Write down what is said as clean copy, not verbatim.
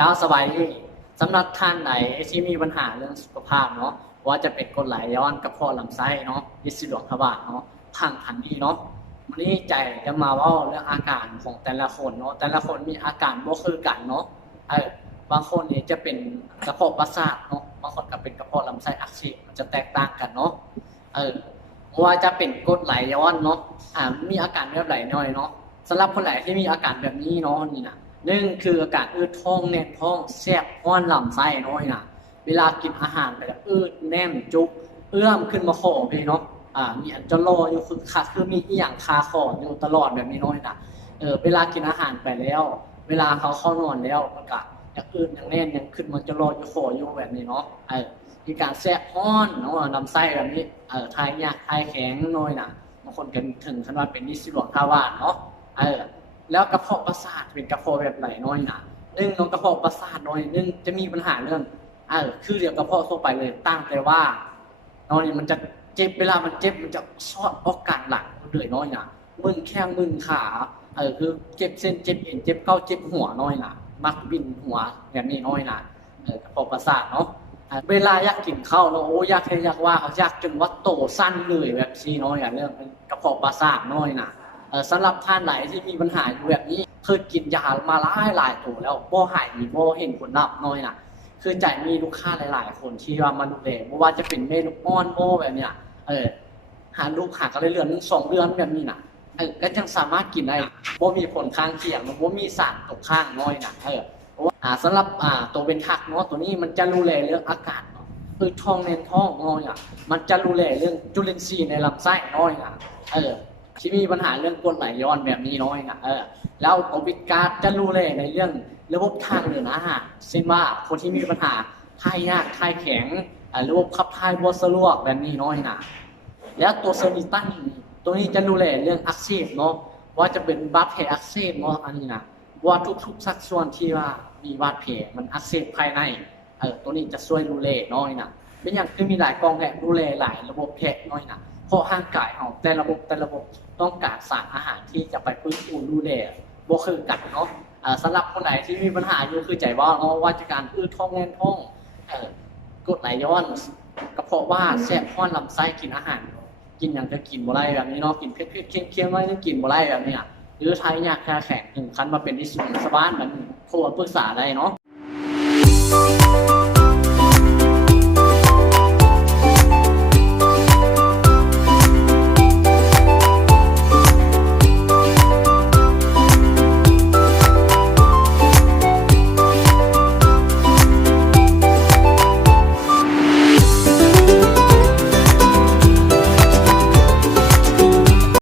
เจ้าสบายดีสำหรับท่านไหนที่มีปัญหาเรื่องสุขภาพเนาะว่าจะเป็นกรดไหลย้อนกระเพาะลำไส้เนาะยิสดวงทวารเนาะพังทันนี้เนาะวันนี้ใจจะมาว่าเรื่องอาการของแต่ละคนเนาะแต่ละคนมีอาการบ่คือกันเนาะบางคนเนี่ยจะเป็นกระเพาะประสาทเนาะบางคนก็เป็นกระเพาะลำไส้อักเสบมันจะแตกต่างกันเนาะว่าจะเป็นกรดไหลย้อนเนาะมีอาการแบบไหลน้อยเนาะสำหรับคนไหนที่มีอาการแบบนี้เนาะนี่นะหนึ่งคืออาการอืดท้องแน่นท้องแสบอ้อนลำไส้น้อยนะเวลากินอาหารไปแล้วอืดแน่นจุกเอื้อมขึ้นมาคอไปเนาะมีอันจะรออยู่คือมีอีหยังคาคออยู่ตลอดแบบนี้น้อยนะเวลากินอาหารไปแล้วเวลาเขาเข้านอนแล้วมันก็ยังอืดยังแน่นยังขึ้นมาจะรออยู่คออยู่แบบนี้เนาะมีการแสบอ้อนเนาะลำไส้แบบนี้ทายยากทายแข็งน้อยนะบางคนกันถึงขนาดเป็นนิสิตหลวงทวารเนาะแล้วกระเพาะประสาทเป็นกระเพาะแบบไหลน้อยนะนึ่งน้องกระเพาะประสาทน้อยนึ่งจะมีปัญหาเรื่องคือเรียกกระเพาะทั่วไปเลยตั้งแต่ว่าน้อยมันจะเจ็บเวลามันเจ็บมันจะซอดออกกลางหลังเลยน้อยนะมึนแข้งมึนขาคือเจ็บเส้นเจ็บเอ็นเจ็บเก้าเจ็บหัวน้อยนะมักบินหัวแบบนี้น้อยนะกระเพาะประสาทเนาะเวลาอยากกินข้าวเนาะโอ้อยากว่าเขาอยากจนว่าโตสั้นเลยแบบซีน้อยเรื่องกระเพาะประสาทน้อยนะสำหรับท่านไหนที่มีปัญหาอยู่แบบนี้เคยกินยามาหลายตัวแล้วบ่หายมีบ่เห็นผลลัพธ์น้อยนะคือใจมีลูกค้าหลายๆคนที่ว่ามาดูแลไม่ว่าจะเป็นเมนูอ้อนโบแบบเนี้ยหาลูกหากันเรื่อยๆ2 เดือนแบบนี้นะก็ยังสามารถกินได้บ่มีผลข้างเคียงบ่มีสารตกค้างน้อยนะเพราะว่าสำหรับตัวเป็นทักเนาะตัวนี้มันจะดูแลเรื่องอากาศเนาะคือท้องแน่นท้องน้อยมันจะดูแลเรื่องจุลินทรีย์ในลำไส้น้อยที่มีปัญหาเรื่องกรดไหลย้อนแบบนี้น้อยแล้วโควิดการ์ดจะรู้เลยในเรื่องระบบทางเดินอาหารเช่นว่าคนที่มีปัญหาถ่ายยากถ่ายแข็งระบบขับถ่ายบ่สะดวกแบบนี้น้อยแล้วตัวเซอร์มิตันตัวนี้จะดูแลเรื่องอักเสบเนาะว่าจะเป็นบาดแผลอักเสบเนาะอันนี้นะว่าทุกสัดส่วนที่ว่ามีบาดแผลมันอักเสบภายในตัวนี้จะช่วยดูแลน้อยเป็นอย่างคือมีหลายกองแหละดูแลหลายระบบแผลน้อยเพราะร่างกายของแต่ระบบต้องการสารอาหารที่จะไปฟื้นฟูดูแลบ่คือกันเนาะสำหรับคนไหนที่มีปัญหาอยู่คือใจว่าเนาะว่าจะการอืดท้องแน่นท้องกรดไหลย้อนกระเพาะว่าแสบท้องลำไส้กินอาหารกินอย่างจะกินบ่ได้แบบนี้เนาะกินเผ็ดๆเค็มๆไว้จะกินบ่ได้แบบนี้หรือทายยากแค่แข็งถึงขั้นมาเป็นที่สุดสบายแบบนี้โทรปรึกษาได้เนาะ